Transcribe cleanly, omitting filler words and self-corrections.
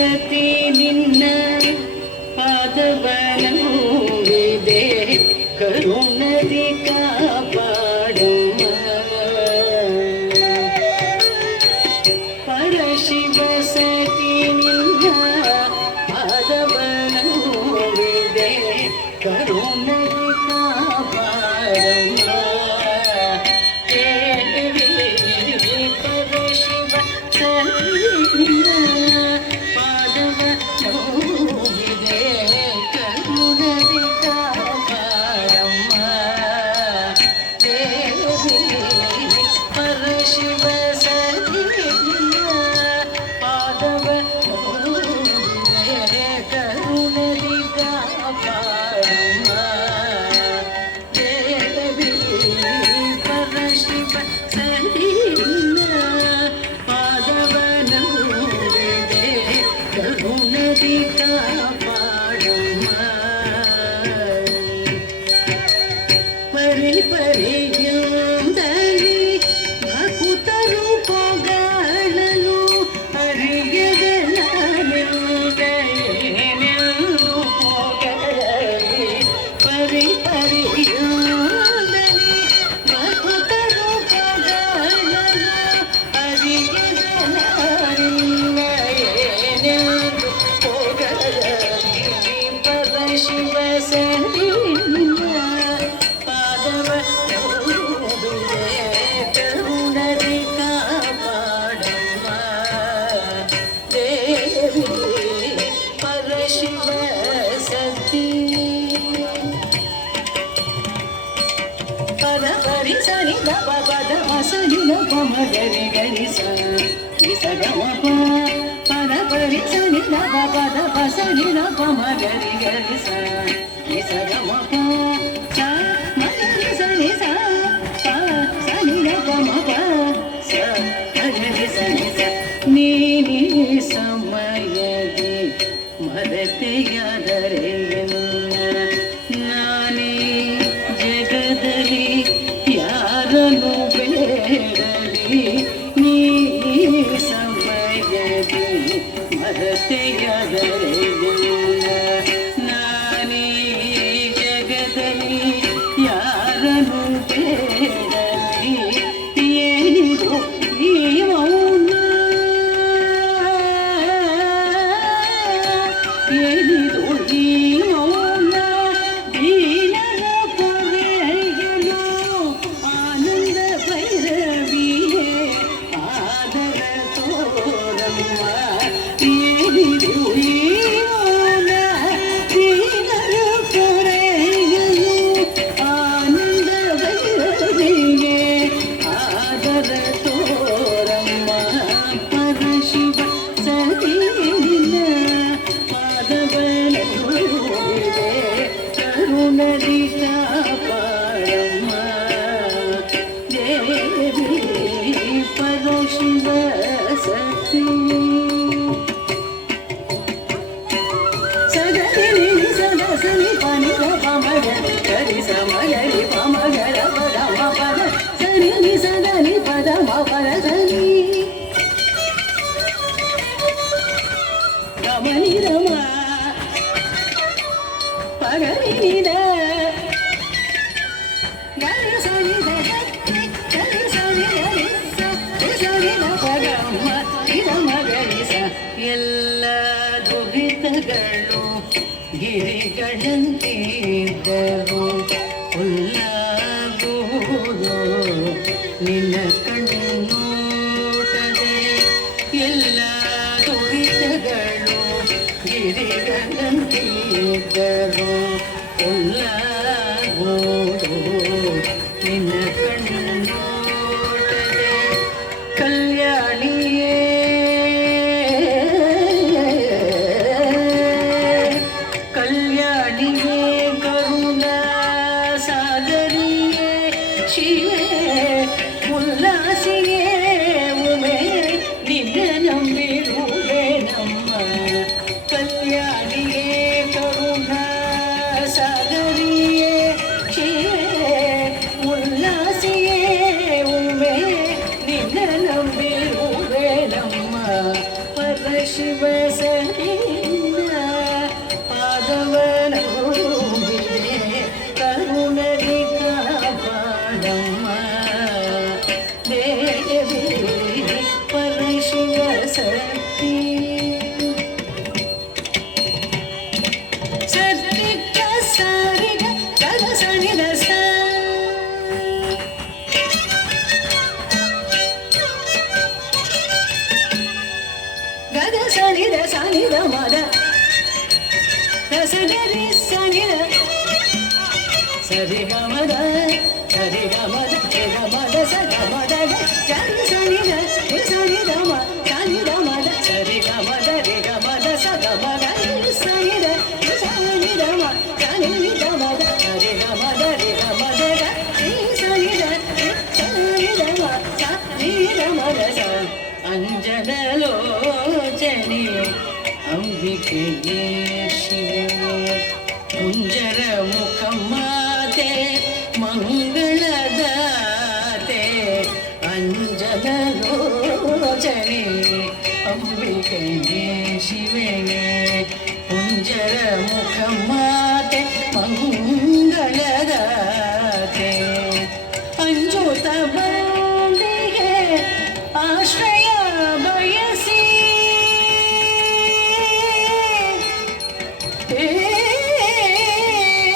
ಸತಿ ನಿನ್ನ ಪಾದವನವಿದೆ ಕರುಣದಿ ಕಾಪಾಡಮ್ಮ ಪರಶಿವ ಸತಿ ನಿನ್ನ ಪಾದವನವಿದೆ ಕರುಣದಿ ಕಾಪಾಡಮ್ಮ ಪರಶಿವ ಸತಿ ಪಾದವ ನೋವಿದೆ ಕರುಣದಿ ಕಾಪಾಡಮ್ಮ ದೇವಿ ಪರಶಿವ ಸತಿ ಪಾದವ ನೋವಿದೆ ಕರುಣದಿ ಕಾಪಾಡಮ್ಮ ದೇವಿ ಪರಶಿವ ಸತಿ ಕರುಣದಿ ಕಾಪಾಡಮ್ಮ ಪರಿ ಪರಿಯುಂದಲಿ ಭಕುತರು ಪೊಗಳಲು ಅರಿಯದೆ ನಾನೆಂದು ಪೊಗಳಿ ಪರಿ ಪರಿಯುಂದಲಿ ಭಕುತರು ಪೊಗಳಲು ಅರಿಯದೆ ಶಿವ ಸರಿ ಪಾದವ ಕರುಣದಿ ಕಾಪಾಡಮ್ಮ ದೇವಿ ಪರಶಿವ ಸತಿ ಪದ ಪರಿ ಸರಿ ದಪ ಪದ ಮಸರಿ ದಪ ಮಗರಿ ಗರಿ ಸಗಮ ಪದ ಪರಿ ಸರಿ ದಪ ಪದ ಮಸರಿ ದಪ ಮಗರಿ ಗರಿ ಸಗಮ ಸರಿ ಸರಿ ದಪ ಮಗ ಸರಿ ಸರಿ ನೀನಿ ಸಮಯದಿ ಮರತೆಯಾದರೆ ನಾನೇ ಜಗದಲ್ಲಿ ಯಾರನ್ನು ಬೇಡಲಿ ನೀ ಸಮಯದಿ ಮರತೆಯಾದರೆ ನಾನೇ ಜಗದಲ್ಲಿ ಯಾರನ್ನು ಬೇಡಲಿ ಏನಿದು ಈ ಮೌನ ಏನಿದು ಈ ಮೌನ ದೀನರ ಪೊರೆಯಲು ಆನಂದ ಭೈರವಿಯೇ ಆದರ ತೋರಮ್ಮ ಏನಿದು ಈ ಮೌನ ದೀನರ ಪೊರೆಯಲು ಆನಂದ ಭೈರವಿಯೇ ಆದರ ತೋರಮ್ಮ ಪರಶಿವ ಸತಿ ಪಾದವನವಿದೆ ಕರುಣದಿ ಕಾಪಾಡಮ್ಮ ದೇವಿ ಪರಶಿವ ಸತಿ ಸಗರಿ ಸದಸನಿ ಪನಿ ಪಮಗ ಕರಿ ಸಮಗರಿ ಪಮಗರ ಪದ ಪದ ಸರಿ ಸದನಿ ಪದ ಪದ ಸರಿ ಗಮನಿ ರಮ ಪಗರಿ ನಿದ ಗರಿ ಸರಿ ಗರಿ ಸರಿ ಗರಿ ಸರಿ ಪಗಮ್ಮ ಇದಮ ಗರಿ ಸ ಎಲ್ಲ ದುರಿತಗಳು ಗಿರಿಗಳಂತಿದ್ದರು ಹುಲ್ಲಾಗುವುದು ನಿನ್ನ ಕಣ್ಣೋಟದೆ ಎಲ್ಲ ದುರಿತಗಳು ಗಿರಿಗಳಂತಿದ್ದರು ಹುಲ್ಲಾಗುವುದು ನಿನ್ನ ಕಣ್ಣೋಟದೆ ಕಲ್ಯಾಣಿಯೇ ಕಲ್ಯಾಣಿಯೇ ಕರುಣ ಸಾಗರಿಯೇ ಶಿವೇ ಉಲ್ಲಾಸಿಯೇ ಉಮೆ ನಿನ್ನ ನಂಬಿರುವೆ ನಮ್ಮ ಕಲ್ಯಾಣಿಯೇ ಕರುಣ ಭಗವನೂಬಿದೆ ಕರುಣದಿ ಕಾಪಾಡಮ್ಮ ದೇವಿ ಪರಶಿವ ಸತಿ ಸರಿಗ ಸಾರಿಗ ಗದ ಸಣಿದ ಸ ಗದ ಸಣಿದ ಸನಿದ ಮದ ಸರಿ ಸನಿದ ಸರಿ ಗಮದ ಸರಿ ಗಮದ ಗಮದ ಸದ ಮದ ಸರಿ ಸನಿದ ಸನಿದ ಮ ಸನಿದ ಮದ ಸರಿ ಗಮದ ರಿ ಗಮದ ಸದ ಮದ ಸನಿದ ಸನಿದ ಮ ಸನಿದ ಮದ ಸರಿ ಗಮದ ರಿ ಗಮದ ಸನಿದ ಸನಿದ ಮ ಸನಿದ ಮದ ಸ ಅಂಜನಲೋಚನೆ ಅಂಬಿಕೆಗೆ ಶಿವೆ ಕುಂಜರ ಮುಖಮಾತೆ ಮಂಗಳದಾತೆ ಅಂಜನಲೋಚನೆ ಅಂಬಿಕೆಗೆ ಶಿವೆಗೆ ಕುಂಜರ ಮುಖಮಾತೆ